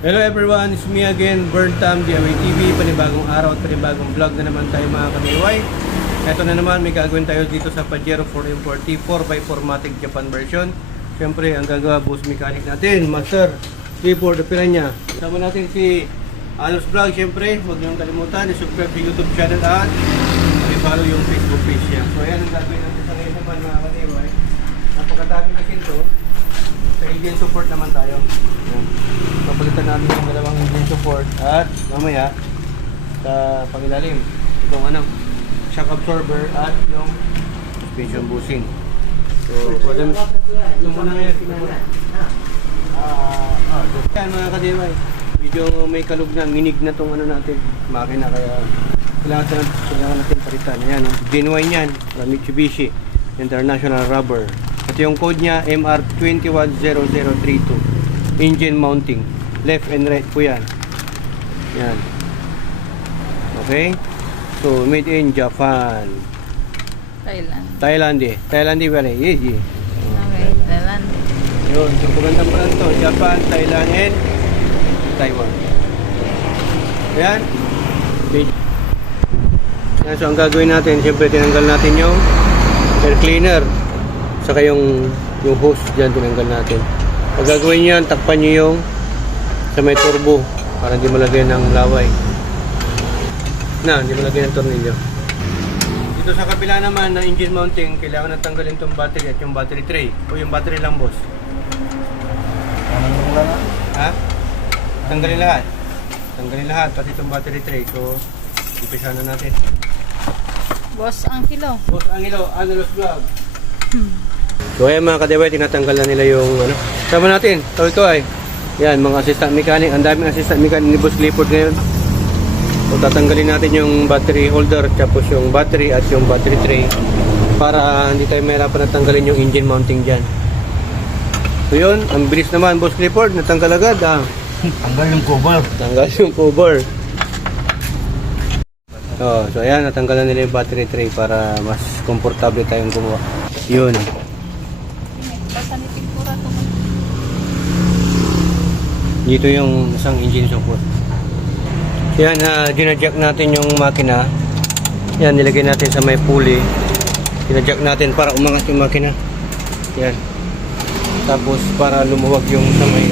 Hello everyone, it's me again, Burntam DIY TV. Panibagong araw at panibagong vlog na naman tayo mga ka-DIY. Ito na naman, may gagawin tayo dito sa Pajero 4M40 4x4 Matic Japan version. Siyempre, ang gagawa, boost mechanic natin, Master Clifford Piranya. Kasama natin si Alos Vlog. Siyempre, huwag niyong kalimutan, i-subscribe sa YouTube channel at i-follow yung Facebook page niya. So ayan ang gagawin natin sa ngayon naman mga ka-DIY. Napakadami kasi ito. Sa engine support naman tayo. Ayan. Papalitan namin yung dalawang engine support at mamaya sa pangilalim itong shock absorber at yung suspension bushing. So, yung muna ngayon. Yan mga ka-DIY. Medyo may kalug na, nginig na itong natin, makina, kaya kailangan natin palitan. Ayan, genuine yan, Mitsubishi International Rubber. At yung code niya MR210032. Engine mounting, left and right po yan. Yan. Okay, so made in Japan, Thailand pala. Okay, Thailand. yun, so magandang brand to, Japan, Thailand and Taiwan. Ayan. Yan, so ang gagawin natin, siyempre tinanggal natin yung air cleaner, saka yung hose dyan tinanggal natin. Pag gagawin nyo yan, takpan nyo yung sa may turbo para hindi malagay ng laway. Hindi malagay ng tornilyo. Dito sa kabila naman na engine mounting, kailangan natanggalin itong battery at yung battery tray. O yung battery lang, boss. Ha? Tanggalin lahat. Tanggalin lahat, pati itong battery tray. So, umpisa na natin. Boss Angelo. Boss Angelo, Anelos Vlog. So ayan mga ka-DIY, tinatanggal na nila yung sama natin, ito ay yan, mga assistant mechanic. Ang daming assistant mechanic ni Boss Clifford ngayon. So tatanggalin natin yung battery holder, tapos yung battery at yung battery tray para hindi tayo mahirapan na tanggalin yung engine mounting dyan. So yun, ang bilis naman Boss Clifford, natanggal agad Tanggal yung cover. Tanggal yung cover. So ayan, natanggalan nila yung battery tray para mas komportable tayong gumawa. Yun. Dito yung isang engine support. Yan, dinajack natin yung makina. Yan, nilagay natin sa may pulley. Dinajack natin para umangat yung makina. Yan. Tapos para lumuwag yung sa may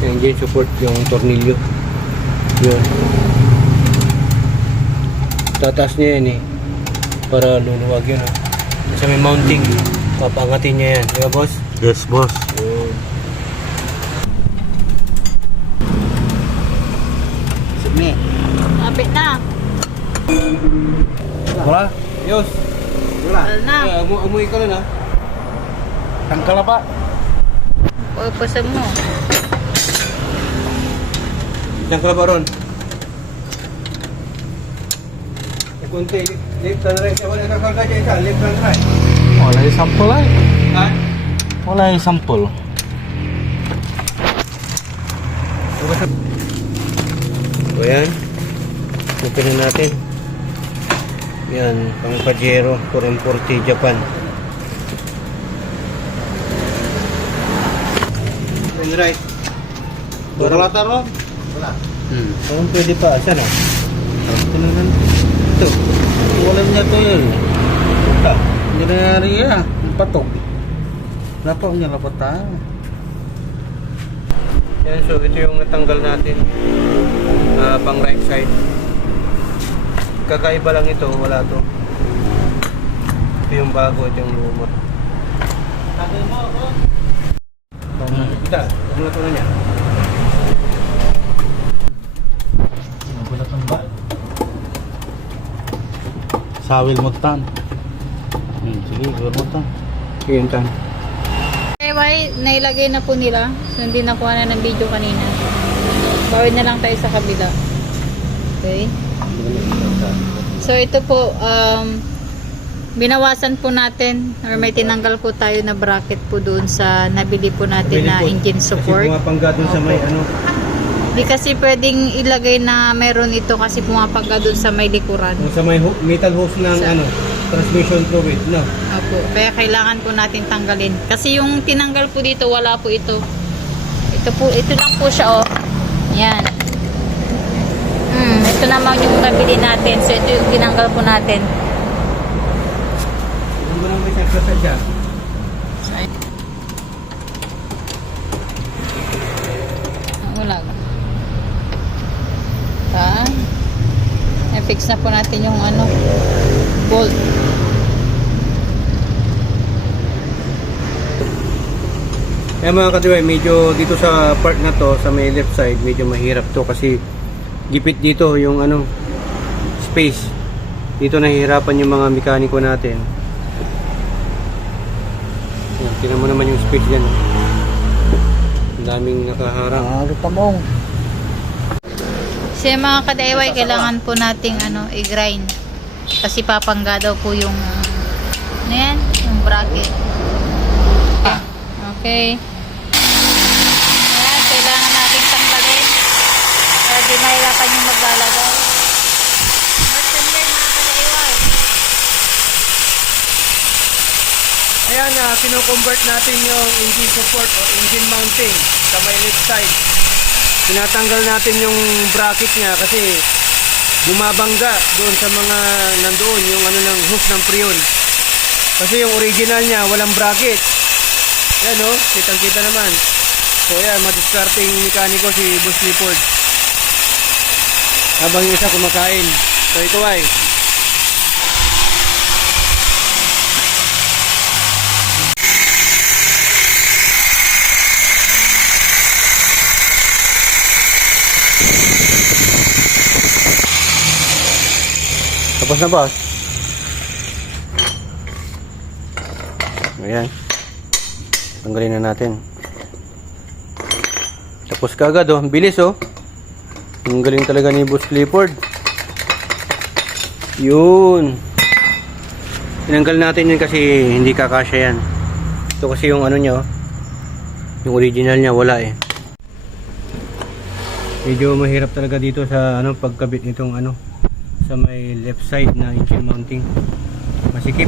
yung engine support, yung tornilyo. Yun. Tataas niya yan para luluwag yun. Sa may mounting, papangatin niya yan. Diba boss? Yes, boss. Yun. Sige. Kapit na. Wala? Yos. Wala. Wala na. Amoy ka lang Tangkal pa. Pagpasag mo. Diyan ka ba ron? Kunti, left and right. Wala kakalga dyan ka, left and right. Wala yung sample ay. Ha? Wala yung sample. So yan. Ito na natin. Yan, pang Pajero 4M40 Japan. Left and right. Wala taro? Wala. Kung pwede pa, saan Ito na lang. Ito. Wala niya to yun. Ito. Hindi na nangyari yan. Yung patok. Lapaw niya, lapat tayo. Yan, so ito yung natanggal natin. Pang right side. Kakaiba lang ito, wala to. Ito yung bago, ito yung luma. Sabi mo ako. Kita, ano na ito na niya? Nagulat ang ba? Sawil mo tan. Sige, gawin mo tan. Yun tan. Anyway, nailagay na po nila. So, hindi nakuha na ng video kanina. Bawid na lang tayo sa kabila. Okay. So, ito po, binawasan po natin or may tinanggal po tayo na bracket po doon sa nabili po natin na engine support. Kasi pumapangga doon sa may Di kasi pwedeng ilagay na meron ito kasi pumapangga doon sa may likuran. sa may metal hose ng transmission fluid, no? Opo. Kaya kailangan po natin tanggalin. Kasi yung tinanggal po dito, wala po ito. Ito lang po siya, oh. Yan. Ito naman yung nabili natin. So, ito yung tinanggal po natin. Ano ba naman siya kasadya? Wala. I-fix na po natin yung bolt. Kaya mga kadiway, medyo dito sa part na to, sa may left side, medyo mahirap to kasi gipit dito yung space. Dito nahihirapan yung mga mekaniko natin. Yan, tingnan mo naman yung space dyan. Ang daming nakaharang. Tamong. Kasi mga ka-DIY, kailangan po nating i-grind. Kasi papangga daw po yung yan, yung bracket. Okay. Ayan, kailangan natin tanggalin para di mahirapan yung maglalagay. Merchant yan mga ka-DIY. Ayan, kino-convert natin yung engine support o engine mounting sa may left side. Tinatanggal natin yung bracket niya kasi bumabangga doon sa mga nandoon yung ng hoof ng Prion. Kasi yung original niya walang bracket. Yan o, kitang-kita naman. So yan, madiskarting mekaniko si Boss Clifford. Habang yung isa kumakain. So ito ay tapos na, boss. Ayan. Tanggalin na natin. Tapos kagad, oh. Ang bilis, oh. Ang galing talaga ni Boss Clifford. Yun. Tinanggal natin yun kasi hindi kakasya yan. Ito kasi yung niya, oh. Yung original niya, wala eh. Medyo mahirap talaga dito sa pagkabit nitong sa may left side na engine mounting. Masikip.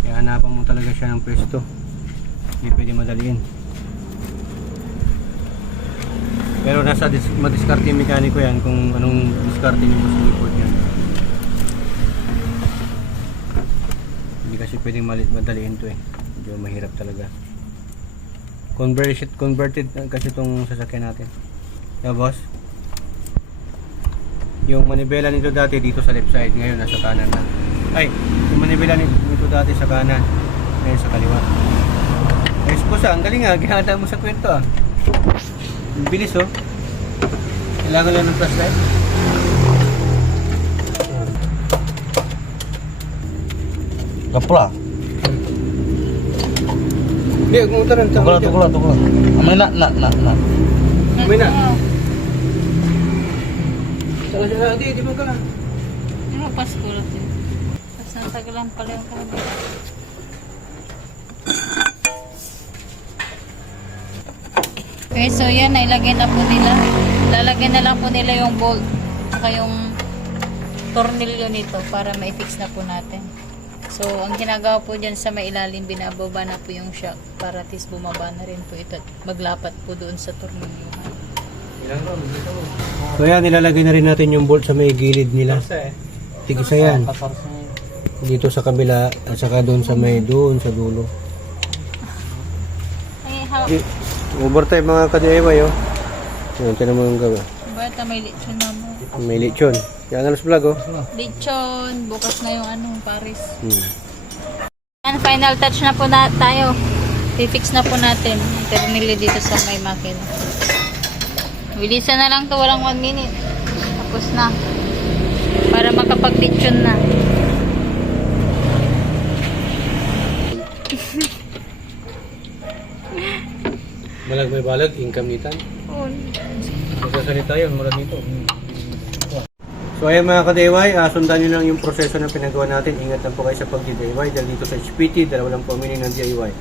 Kaya hanapan mo talaga siya ng pwesto. Hindi pwede madaliin. Pero nasa madiskarte yung mekaniko yan kung anong diskarte yung Boss Clifford yan. Hindi kasi pwedeng madaliin to eh. Medyo mahirap talaga. Converted kasi itong sasakyan natin. Yeah, boss? Yung manibela nito dati dito sa left side, ngayon nasa kanan na. Ay, yung manibela nito dati sa kanan, ngayon sa kaliwa. Ay, esposa, ang galing nga, ginada mo sa kwento ah. Ang bilis oh. Kailangan lang ng flashlight. Kapla. Hindi, kumutaran. Tukla. Amay na. May na. Saka, di mo ka lang. Pasko lang din. Tapos natagalan pala yung kami. Okay, so yan, nailagay na po nila. Lalagyan na lang po nila yung bolt saka yung tornilyo nito para ma-fix na po natin. So, ang ginagawa po dyan sa mailalim, binababa na po yung shock para at least bumaba na rin po ito at maglapat po doon sa tornilyo. So yan, nilalagay na rin natin yung bolt sa may gilid nila. Tig-isa yan. Dito sa kabila at saka doon sa sa dulo. Ay, how? Overtime mga ka-DIY oh. Yan, tinan mo yung gawin. Bata may lechon na mo. May lechon. Yan ang vlog oh. Lechon, bukas na yung Paris. And final touch na po tayo. I-fix na po natin. Terminally dito sa may makina. Bilisan na lang to, walang 1 minute. Tapos na. Para makapag-lechon na. Malag may balag, income nitan. Magsasalita yun, mula dito. So ayan mga ka-DIY, sundan nyo lang yung proseso na pinagawa natin. Ingat lang po kayo sa pag-DIY dahil dito sa HPT, dalawa lang po meaning ng DIY.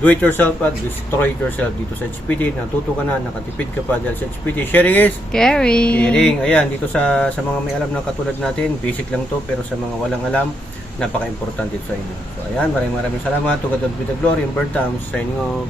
Do it yourself at destroy it yourself. Dito sa HPT, natuto ka na, nakatipid ka pa dahil sa HPT. Sharing is caring. Ayan, dito sa mga may alam na katulad natin, basic lang to, pero sa mga walang alam, napaka-importante sa inyo. So ayan, maraming salamat. To God be the glory and bird times, signing off.